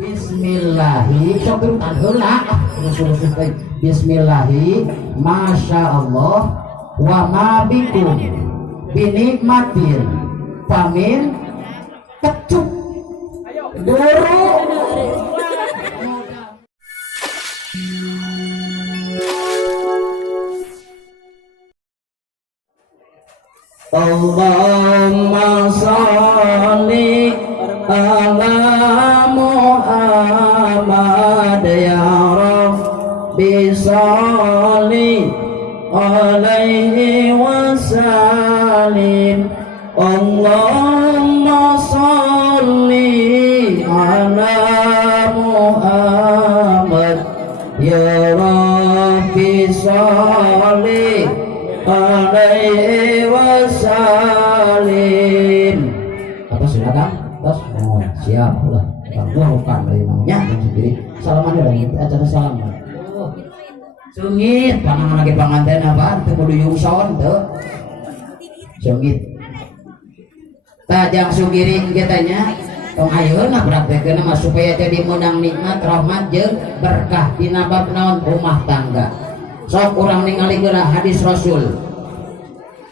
Bismillahi sok urutan heula Bismillahi masya Allah wa ma bikum binikmatin pamin kecuk guru Allahumma sholli ala Muhammad ya Rabbi sholli alaihi wasallim Allahumma sholli ala Muhammad ya Rabbi sholli alaihi wasallim. Apa sudah kan? Terus siap lah. Kalau bukan dari namanya sendiri. Salaman dari acara salaman. Sungit panangan lagi panganten apa? Teu kudu yungson teu. Sungit. Tajang sugiri katanya tong ayeuna praktekeun mah supaya jadi menang nikmat rahmat jeung berkah dina bab naon rumah tangga. Sok urang ningali geura hadis Rasul.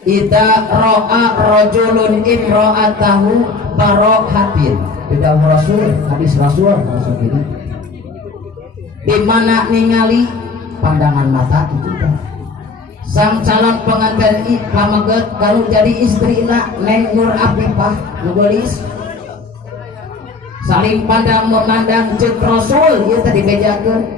Ita ro'a rajulun imra'atahu barohatin. Tidak Rasul, hadis Rasul ini. Di mana ningali pandangan mata itu kan. Sang calon pengantin pamaget kalau jadi istrina Neng Nur Afifah nulis saling pandang memandang cek Rasul ieu tadi bejakeun.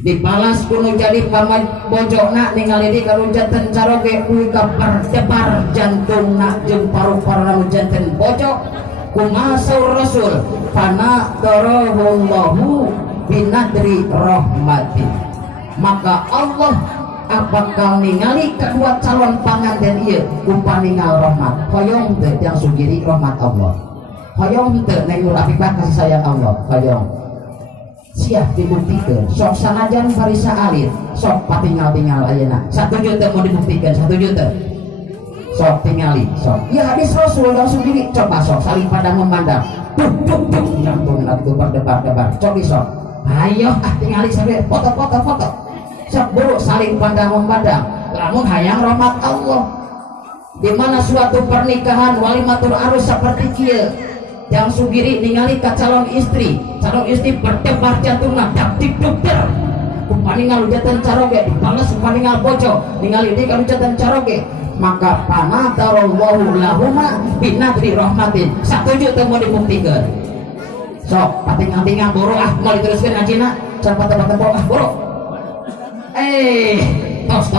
Dibalas kuno jadi paman bojokna ningali di kalau janten caroge kuwi ka berdebar jantungna jeung paru-paruna janten bojok kumaha saur Rasul fana darahullahu binadri rahmati maka Allah apakah ningali kedua calon panganten ieu ku paningal rahmat hoyong teu yang sugiri rahmat Allah hoyong teu Neng Nur Afifah kasih sayang Allah hoyong siap dibuktikan sok sanajan farisa alit sok patinggal-tinggal ayeuna 1 juta mau dibuktikan 1 juta sok tingali sok ya hadis Rasul langsung diri coba sok saling pandang memandang duk jantung itu berdebar-debar coba sok ayo tingali sampai foto sok buru saling pandang memandang lamun hayang rahmat Allah di mana suatu pernikahan walimatul arus seperti kieu yang sugiri ningali ka calon istri berdebar jantungna dak dikdukter kumpaningal ujatan caroge dibalas kumpaningal bojo ningali di kalujatan caroge maka panatarallahu lahuma binadri rahmatin 1 juta mau dibuktikan sok pating-pating boro mau diteruskan ajina can patah-patah boro tos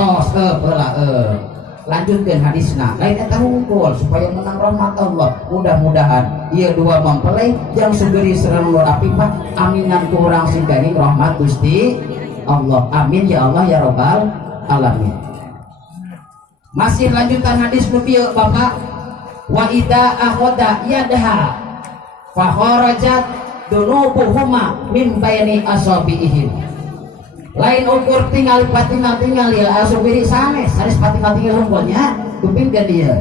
lanjutkan hadisna lain eta hungkul supaya menang rahmat Allah mudah-mudahan ieu dua mempelai yang sugeri sareng Nur Afifah aminan ku urang singganing rahmat Gusti Allah amin ya Allah ya rabbal alamin. Masih lanjutan hadis nu kieu Bapak wa idza akhadha yadaha fa kharajat dunubuhuma min baini asabiihim lain ukur tinggal asubiri sanes patinggal hukumnya kupingkan dia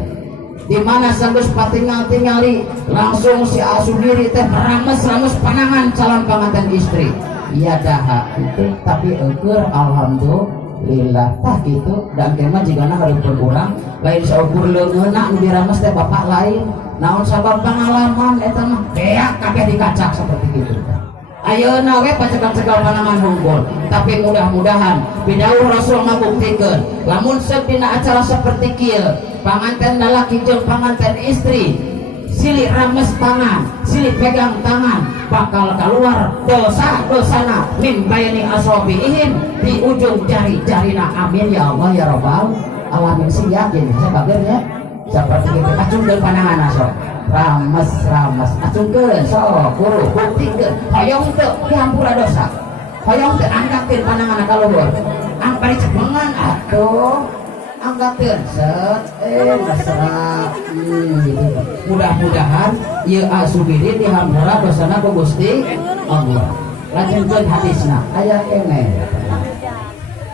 di mana sanggus patinggali langsung si asubiri teh rames panangan calon pengantin istri iya daha itu tapi ukur alhamdulillah tah gitu dan kemah jigana harus berkurang lain seukur leungeuna nu dirames teh bapak lain naon sabab pengalaman eta mah beak kabeh dikacak seperti itu. Ayeuna we pacekal-cekal panangan hungkul tapi mudah-mudahan bidauh Rasul ngabuktikan lamun dina acara seperti kieu panganten lalaki jeung panganten istri silih rames tangan silih pegang tangan bakal keluar dosa-dosana min baini asabiihim di ujung jari-jarina amin ya Allah ya rabbal alamin sih yakin sabageurnya seperti itu acungkeun panangan sok rames acungkeun sok guru buktikeun hoyong teu dihampura dosa hoyong teu angkakeun panangan ka luhur angpari cepengan atuh angkakeun set mesra mudah-mudahan ieu asubiri dihampura dosana ku Gusti Allah. Lanjutkeun hadisna aya keneh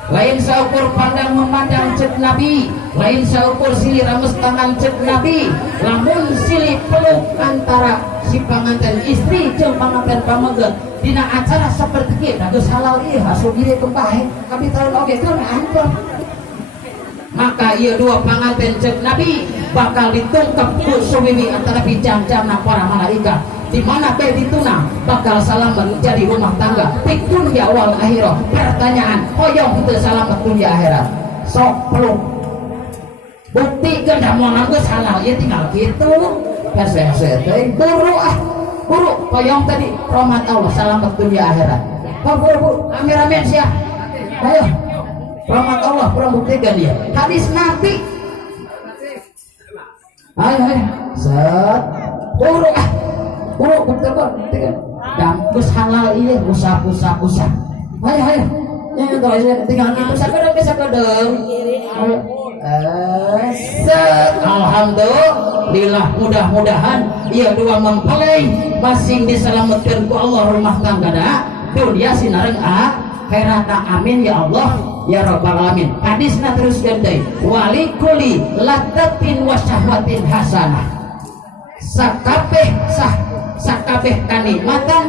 lain saukur pandang memandang cek Nabi lain saukur silih rames tangan cek Nabi lamun silih peluk antara si panganten istri jeung panganten pamenggeut dina acara seperti kita geus halal ieu hasugiri kempahe kami tahu oge keur ancur. Maka ieu dua panganten cek Nabi bakal ditungkep ku suwiwi antara bijang-jangna para malaikat di mana teh dituna bakal salamet jadi rumah tangga pikun ya wal akhirah. Pertanyaan hoyong teu salamet dunia akhirat sok peluk bukti ganda moal geus halal ieu tinggal kitu hese-hese teh buru hoyong tadi rahmat Allah salamet dunia akhirat. Buru rame-rame sia ayo rahmat Allah kurang buktikan dia hadis Nabi. Ayo set buru buktikan dan geus halal ieu usah ayo ya kalau tinggal kitu sakedeung ayo set alhamdulillah mudah-mudahan ieu dua mempelai masing diselametkeun ku Allah rumah tangga dunia sinareng akhirat. Amin ya Allah ya rabbal alamin. Hadisna teruskeun deui wali kulli ladatin wa syahwatin hasanah. Sakabeh kanikmatan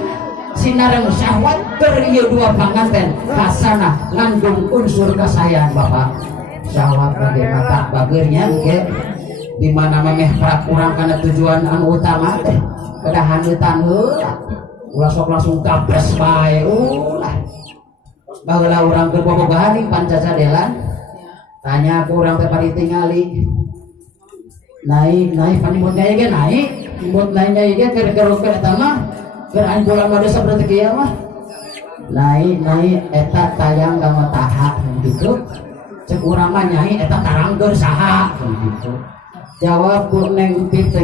sinareng syahwat keur ieu dua panganten hasanah ngandung unsur kasayang Bapak. Syahwat bagi mata bageurnya ge di mana mah pra urang kana tujuan anu utama teh kedah handeutan heula ulah sok langsung kapres bae ulah baheula urang keur bobogahan ning pancacadelan tanya ku urang teh bari tingali naik panimut nyai ge naik imut nyai ge keur eta mah keur aing bulan mah desa berarti kieu mah naik eta tayang ka mataha gitu cek urang mah nyai eta tarangkeun saha gitu. Jawab ku neng Pip teh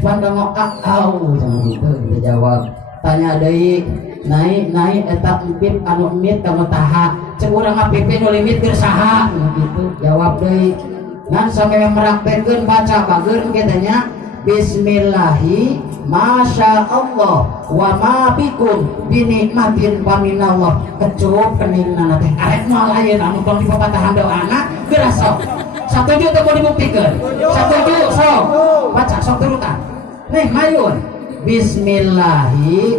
pan ngok au gitu dijawab. Tanya deui naik eta Pip anu mit ka mataha cek urang mah Pip nu limit keur saha gitu. Jawab deui ngan sampe meraktekeun baca bageun kitu nya bismillahi masya Allah wa ma bikum binikmatin paminallah kecup keningna teh arek moal ayeuna anu pang dipapatahan doana geus sok satuju teu mau dibuktikan satuju sok baca sok turutan nih mayun bismillahi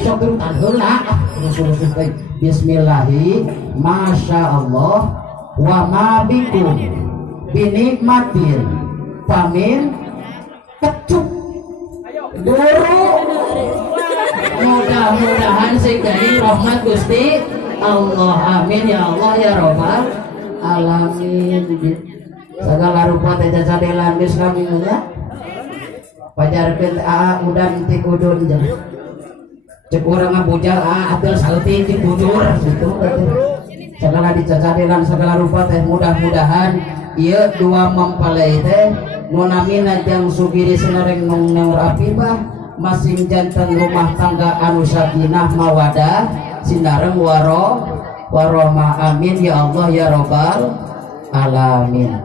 sok turutan heula bismillahi masya Allah wa ma bikum binikmatin pamin kecup guru mudah-mudahan segini rahmat Gusti Allah amin ya Allah ya rabbal alamin. Segala rupa teh cacadelan geus kami nya pajarkeun udan ti kudun jeung cek urang mah bujang atul saleutik ti bujur gitu segala dicacadelan segala rupa teh mudah-mudahan ieu dua mempelai teh nu namina jang sugiri sinareng nung neur apibah masing janten rumah tangga anu sakinah mawadah sinareng warahmah amin ya Allah ya rabbal alamin.